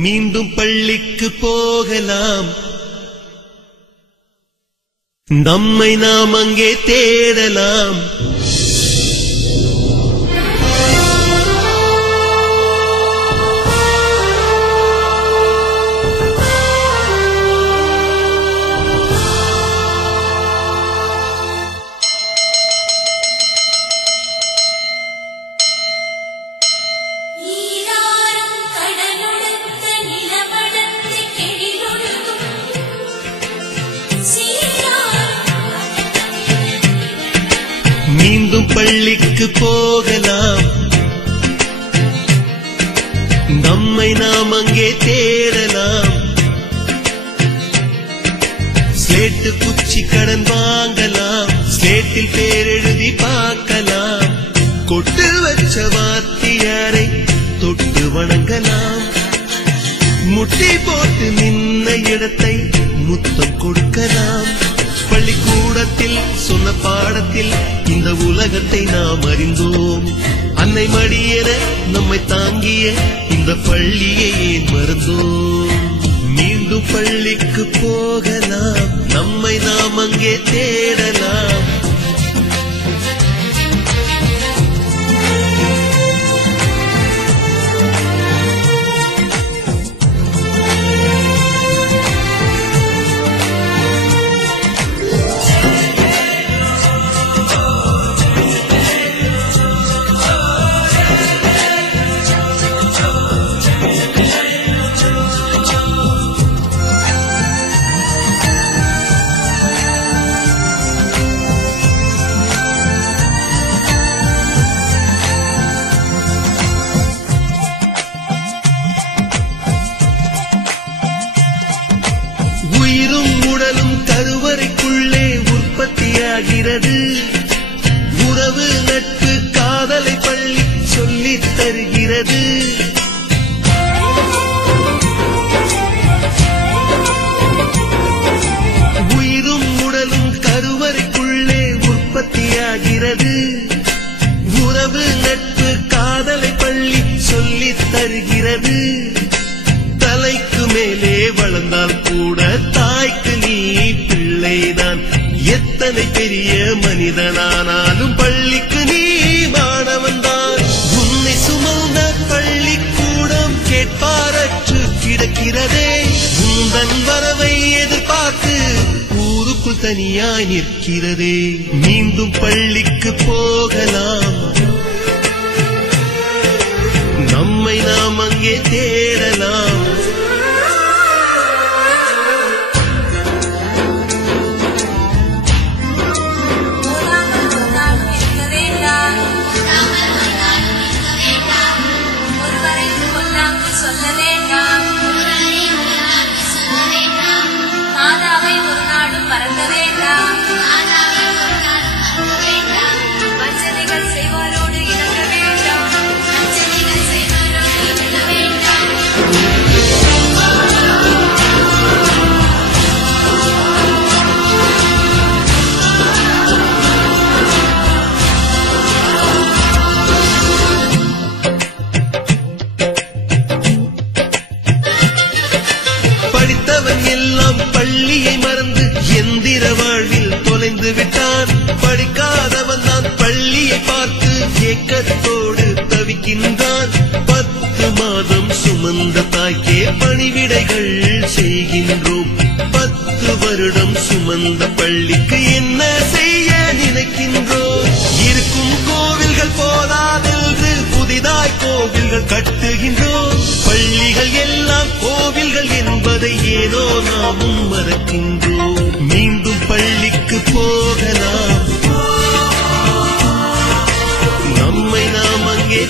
மீண்டும் பள்ளிக்கு போகலாம், நம்மை நாம் அங்கே தேடலாம். மீண்டும் பள்ளிக்கு போகலாம், நம்மை நாம் அங்கே தேடலாம். ஸ்லேட்டு குச்சி கடன் வாங்கலாம், ஸ்லேட்டில் பேர் எழுதி பார்க்கலாம். கொட்டு வச்ச வாத்தியாரை தொட்டு வணங்கலாம். முட்டி போட்டு நின்ன இடத்தை முத்தம் கொடுக்கலாம். பள்ளிக்கூடத்தில் சொன்ன பாடத்தில் இந்த உலகத்தை நாம் அறிந்தோம். அன்னை மடியென நம்மை தாங்கிய இந்த பள்ளியை ஏன் மறந்தோம்? மீண்டும் பள்ளிக்கு போகலாம், நம்மை நாம் அங்கே தேடலாம். உயிரும் உடலும் கருவறைக்குள்ளே உற்பத்தியாகிறது. உறவு நட்பு காதலை பள்ளி சொல்லித் தருகிறது. உயிரும் உடலும் கருவறைக்குள்ளே உற்பத்தியாகிறது. உறவு நட்பு காதலை பள்ளி சொல்லித் தருகிறது. தலைக்கு மேலே வளர்ந்தால் கூட தாய்க்கு நீ பிள்ளைதான். எத்தனை பெரிய மனிதனானாலும் பள்ளிக்கு நீ மாணவன்தான். உன்னை சுமந்த பள்ளிக்கூடம் கேட்பாரற்று கிடக்கிறதே. உந்தன் வரவை எதிர்பார்த்து ஊருக்குள் தனியாய் நிற்கிறதே. மீண்டும் பள்ளிக்கு போகலாம், நம்மை நாம் அங்கே தேடலாம். படித்தவன் எல்லாம் பள்ளியை மறந்து எந்திர வாழ்வில் தொலைந்து விட்டான். படிக்காதவன் தான் பள்ளியை பார்த்து ஏக்கத்தோடு தவிக்கின்றான். 10 மாதம் சுமந்த தாய்க்கே பணிவிடைகள் செய்கின்றோம். 10 வருடம் சுமந்த பள்ளிக்கு என்ன செய்ய நினைக்கின்றோம்? இருக்கும் கோவில்கள் போதாதென்று புதிதாய் கோவில்கள் கட்டுகின்றோம். பள்ளிகள் எல்லாம் கோவில்கள் என்பதை ஏதோ நாமும் மறக்கின்றோம். மீண்டும் பள்ளிக்கு போகலாம், நம்மை நாம் அங்கே